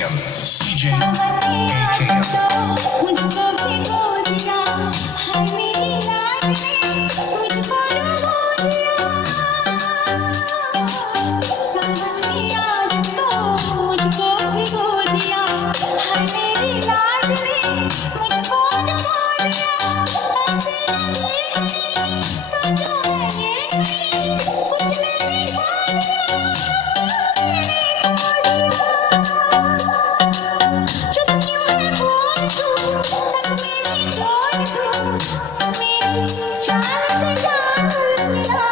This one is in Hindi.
AKM, DJ AKM. मुझको भिगो दिया है मेरी याद ने मुझको डुबो दिया सावनी आज तो मुझको भिगो दिया है मेरी याद ने मुझको डुबो दिया ऐसे लगे सोचो है ये कुछ नहीं पाया चुप क्यों है बोल तू संग मेरे छोड़ तू मेरी चाल से जान मिला